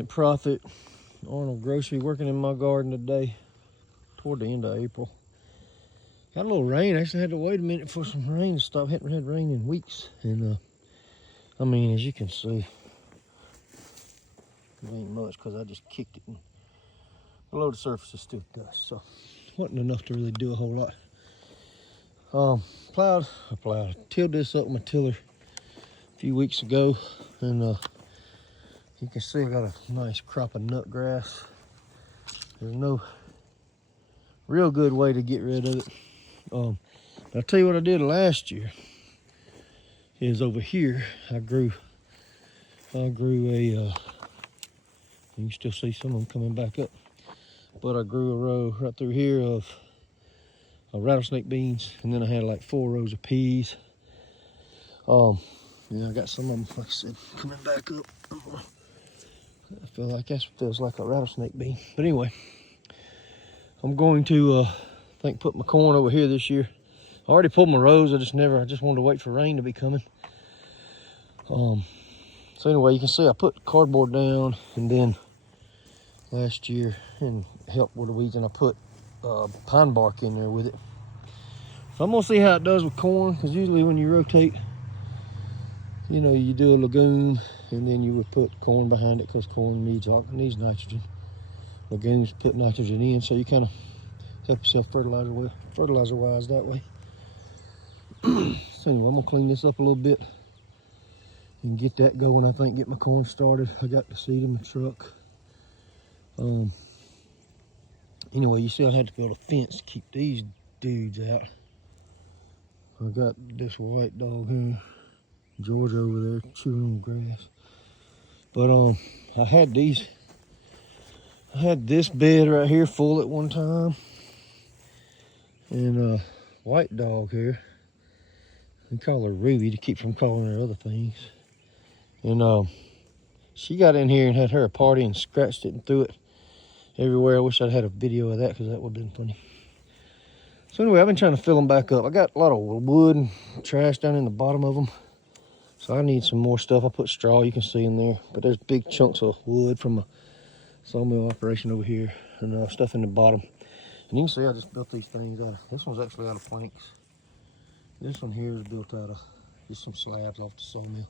Profit, Arnold Grocery, working in my garden today toward the end of April. Got a little rain. Actually had to wait a minute for some rain to stop. Hadn't had rain in weeks. And I mean, as you can see, it ain't much because I just kicked it and below the surface is still dust. So wasn't enough to really do a whole lot. Tilled this up with my tiller a few weeks ago, and you can see I got a nice crop of nut grass. There's no real good way to get rid of it. I'll tell you what I did last year is over here I grew a you can still see some of them coming back up, but I grew a row right through here of rattlesnake beans, and then I had like 4 rows of peas. Yeah, I got some of them, like I said, coming back up. I feel like that feels like a rattlesnake bean. But anyway, I'm going to I think put my corn over here this year. I already pulled my rows. I just wanted to wait for rain to be coming. So anyway, you can see I put cardboard down, and then last year, and helped with the weeds, and I put pine bark in there with it. So I'm gonna see how it does with corn, because usually when you rotate, you know, you do a legume and then you would put corn behind it, because corn needs nitrogen. Legumes put nitrogen in, so you kind of help yourself fertilizer wise that way. So anyway, I'm gonna clean this up a little bit and get that going. I think get my corn started. I got the seed in the truck. Anyway, you see I had to build a fence to keep these dudes out. I got this white dog here, George over there chewing on grass. But I had this bed right here full at one time, and white dog here, we call her Ruby to keep from calling her other things. And she got in here and had her a party and scratched it and threw it everywhere. I wish I'd had a video of that, because that would have been funny. So anyway, I've been trying to fill them back up. I got a lot of wood and trash down in the bottom of them, so I need some more stuff. I put straw, you can see in there, but there's big chunks of wood from a sawmill operation over here, and stuff in the bottom. And you can see I just built these things out of, this one's actually out of planks. This one here is built out of just some slabs off the sawmill.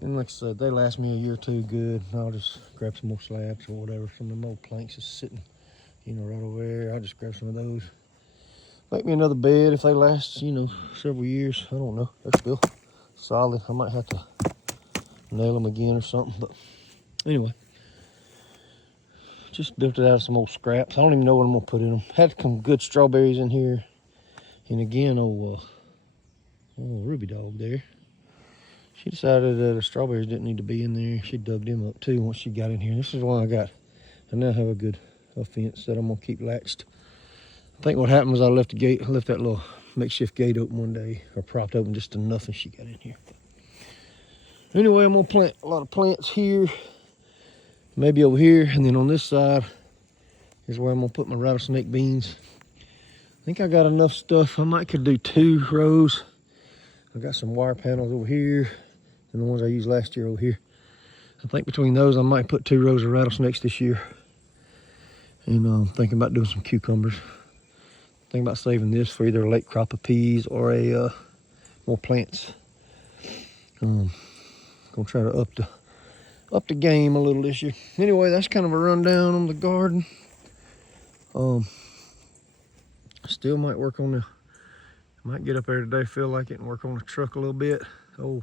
And like I said, they last me a year or two good. I'll just grab some more slabs or whatever. Some of them old planks is sitting, you know, right over there. I'll just grab some of those. Make me another bed if they last, you know, several years. I don't know. They're still solid. I might have to nail them again or something. But anyway, just built it out of some old scraps. I don't even know what I'm gonna put in them. Had some good strawberries in here. And again, Ruby dog there. She decided that the strawberries didn't need to be in there. She dug them up too once she got in here. This is why I now have a good fence that I'm gonna keep latched. I think what happened was I left that little makeshift gate open one day, or propped open just enough, and she got in here. Anyway, I'm gonna plant a lot of plants here, maybe over here, and then on this side is where I'm gonna put my rattlesnake beans. I think I got enough stuff. I could do 2 rows. I got some wire panels over here, and the ones I used last year over here. I think between those, I might put 2 rows of rattlesnakes this year. And I'm thinking about doing some cucumbers. Thinking about saving this for either a late crop of peas or more plants. Gonna try to up the game a little this year. Anyway, that's kind of a rundown on the garden. Still might work on might get up there today, feel like it, and work on the truck a little bit. Oh,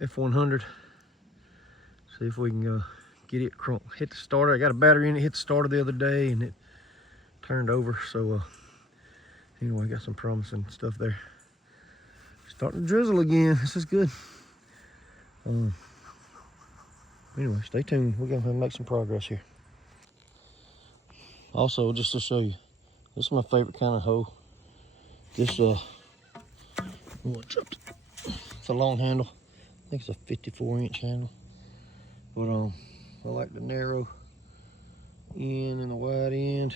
F100. See if we can get it hit the starter. I got a battery in it, hit the starter the other day, and it turned over. So anyway, got some promising stuff there. Starting to drizzle again. This is good. Anyway, stay tuned. We're gonna make some progress here. Also, just to show you, this is my favorite kind of hoe. This it's a long handle. I think it's a 54-inch handle. But I like the narrow end and the wide end.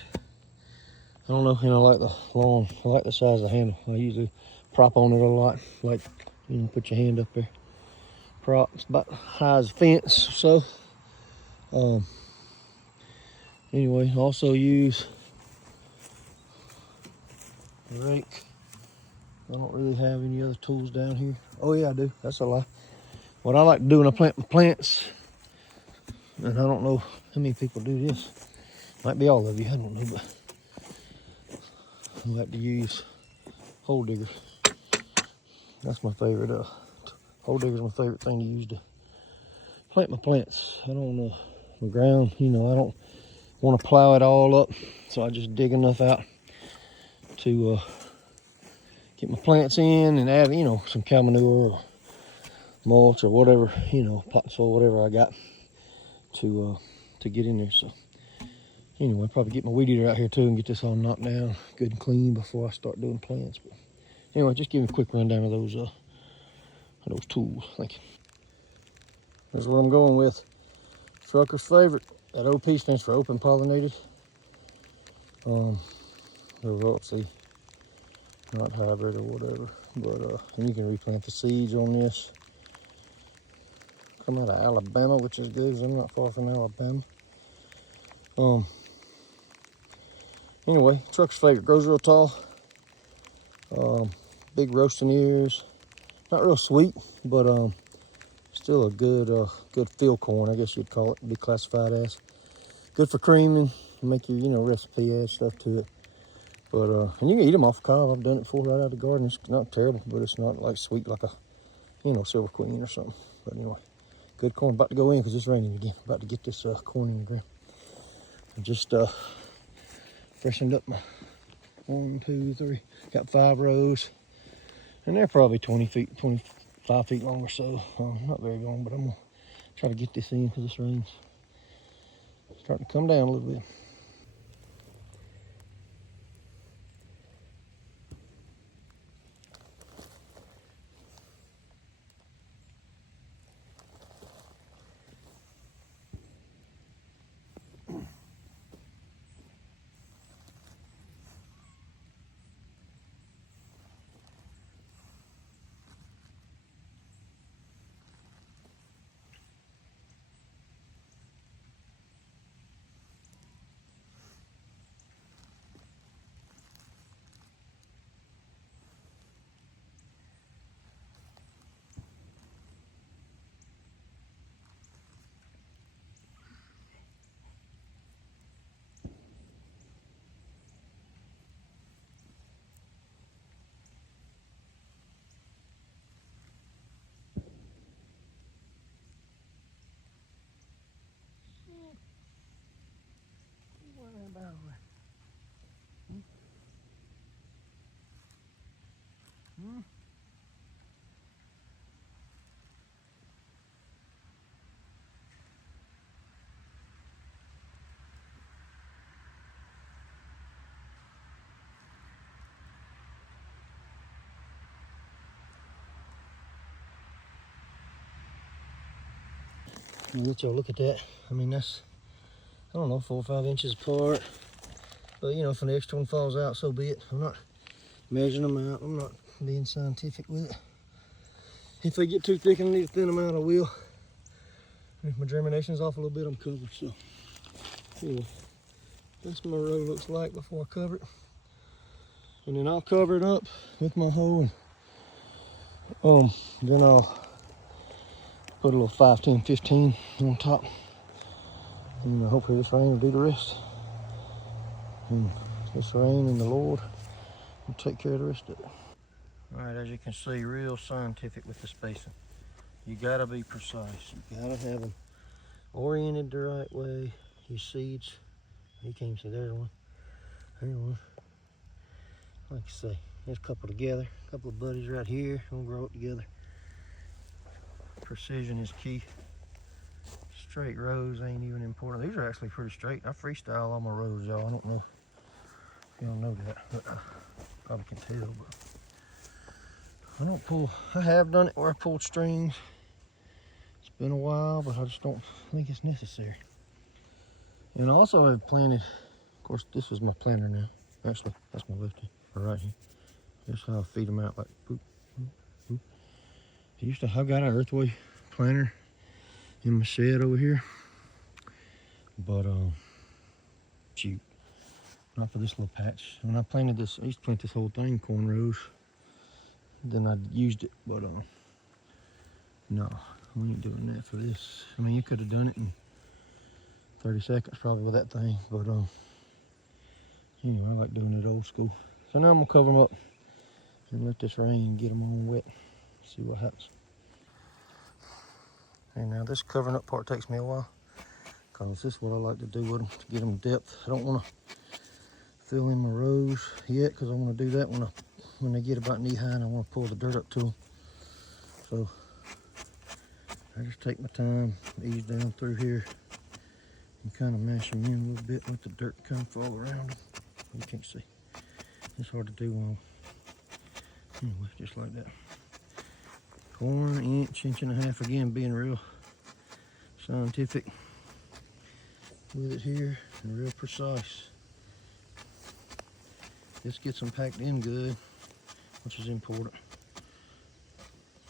I don't know, I like the long, I like the size of the handle. I usually prop on it a lot, like, you know, put your hand up there. Prop, it's about high as a fence, so Anyway, also use a rake. I don't really have any other tools down here. Oh yeah, I do. That's a lie. What I like to do when I plant my plants, and I don't know how many people do this. Might be all of you, I don't know, but I like to use hole diggers. That's my favorite. Hole digger's my favorite thing to use to plant my plants. I don't know the ground, I don't want to plow it all up, so I just dig enough out to get my plants in and add, some cow manure or mulch or whatever, pot soil, whatever I got to get in there. So anyway, probably get my weed eater out here too and get this all knocked down good and clean before I start doing plants. But anyway, just give me a quick rundown of those tools. Thank you. Here's what I'm going with. Trucker's favorite. That OP stands for open pollinated. See, not hybrid or whatever. But and you can replant the seeds on this. Come out of Alabama, which is good because I'm not far from Alabama. Anyway, trucker's favorite. Grows real tall. Big roasting ears. Not real sweet, but still a good field corn, I guess you'd call it, be classified as. Good for creaming, make your, recipe, add stuff to it. But, and you can eat them off the cob. I've done it before right out of the garden. It's not terrible, but it's not like sweet like a, Silver Queen or something. But anyway, good corn. About to go in because it's raining again. About to get this corn in the ground. I just freshened up my 1, 2, 3. Got 5 rows. And they're probably 20 feet, 25 feet long or so. Not very long, but I'm going to try to get this in because this rain's starting to come down a little bit. Let y'all look at that. I mean, that's, I don't know, 4 or 5 inches apart. But, if an extra one falls out, so be it. I'm not measuring them out. I'm not being scientific with it. If they get too thick and I need to thin them out, I will. And if my germination's off a little bit, I'm covered. So, anyway, that's what my row looks like before I cover it. And then I'll cover it up with my hoe. And then I'll put a little 5, 10, 15 on top. And hopefully this rain will do the rest. And this rain and the Lord will take care of the rest of it. All right, as you can see, real scientific with the spacing. You gotta be precise. You gotta have them oriented the right way. Your seeds, you can't even see, there's one. There's one. Like I say, there's a couple together. A couple of buddies right here. We'll grow it together. Precision is key. Straight rows ain't even important. These are actually pretty straight. I freestyle all my rows, y'all. I don't know if y'all know that, but probably can tell. But I don't pull. I have done it where I pulled strings. It's been a while, but I just don't think it's necessary. And also I've planted, of course, this is my planter now. Actually, that's my left hand, or right here. That's how I feed them out, like boop, boop, boop. I've got an earthway planter in my shed over here. But shoot, not for this little patch. When I planted this, I used to plant this whole thing cornrows. Then I used it, but no, we ain't doing that for this. I mean, you could have done it in 30 seconds probably with that thing, but anyway, I like doing it old school. So now I'm gonna cover them up and let this rain get them all wet. See what happens. And now this covering up part takes me a while, because this is what I like to do with them to get them depth. I don't want to fill in my rows yet, because I want to do that when they get about knee high, and I want to pull the dirt up to them. So I just take my time, ease down through here, and kind of mash them in a little bit, let the dirt kind of fall around them. You can't see. It's hard to do one. Anyway, just like that. Corn, inch and a half, again, being real scientific with it here and real precise. This gets them packed in good, which is important.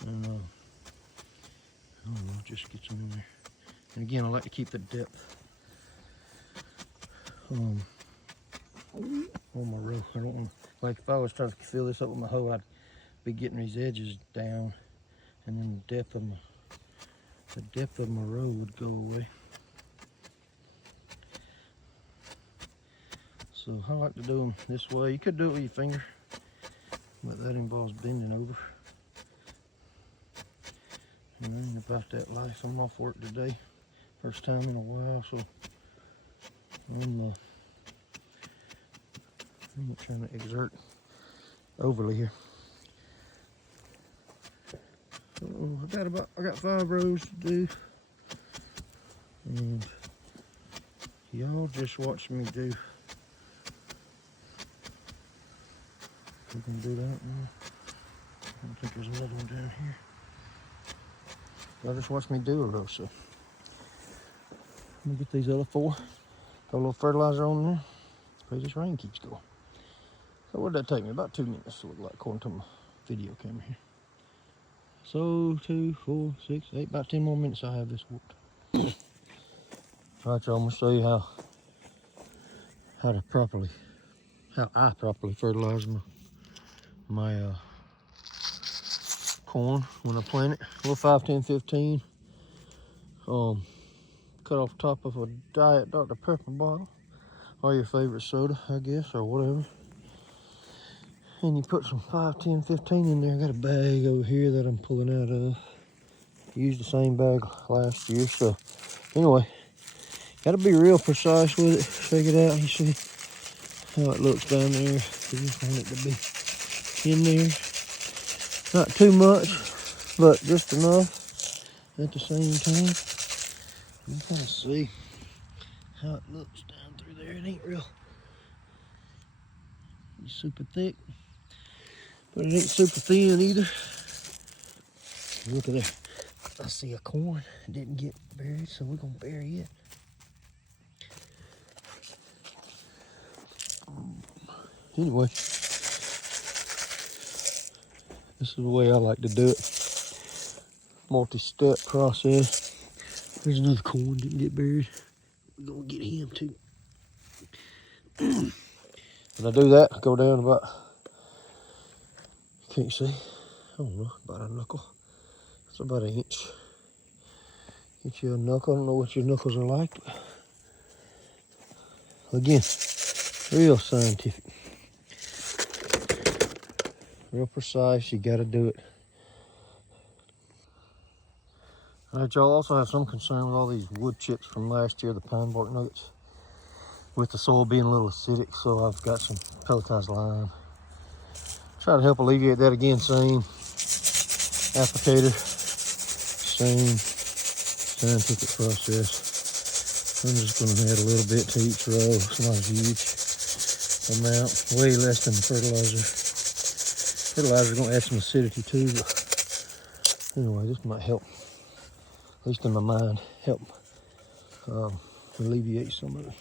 And I don't know, just gets them in there. And again, I like to keep the depth on my row. I don't want to, like if I was trying to fill this up with my hoe, I'd be getting these edges down, and then the depth of my row would go away. So I like to do them this way. You could do it with your finger, but that involves bending over. And I ain't about that life. I'm off work today, first time in a while, so I'm not trying to exert overly here. So I got 5 rows to do, and y'all just watch me do. We can do that one. I don't think there's another one down here. Y'all just watch me do a row. So I'm gonna get these other 4. Got a little fertilizer on there. Pray this rain keeps going. So what did that take me? About 2 minutes, it looked like, according to my video camera here. So 2, 4, 6, 8, about 10 more minutes I have this worked. Alright, y'all, I'm gonna show you how I properly fertilize my corn when I plant it. A little 5, 10, 15. Cut off top of a Diet Dr. Pepper bottle, or your favorite soda, I guess, or whatever. And you put some 5, 10, 15 in there. I got a bag over here that I'm pulling out of. Used the same bag last year, so anyway, gotta be real precise with it. Check it out, you see how it looks down there. You just want it to be in there. Not too much, but just enough at the same time. You can kind of see how it looks down through there. It ain't real super thick, but it ain't super thin either. Look at there. I see a corn. It didn't get buried, so we're gonna bury it. Anyway, this is the way I like to do it. Multi-step process. There's another corn didn't get buried. We're gonna get him too. When I do that, I go down about, can't see, I don't know, about a knuckle. It's about 1 inch. Get you a knuckle. I don't know what your knuckles are like, but again, real scientific. Real precise, you gotta do it. Alright, y'all, also have some concern with all these wood chips from last year, the pine bark nuggets, with the soil being a little acidic, so I've got some pelletized lime. Try to help alleviate that. Again, same applicator, same scientific process. I'm just going to add a little bit to each row. It's not a huge amount, way less than the fertilizer. Fertilizer's going to add some acidity too, but anyway, this might help, at least in my mind, help alleviate some of it.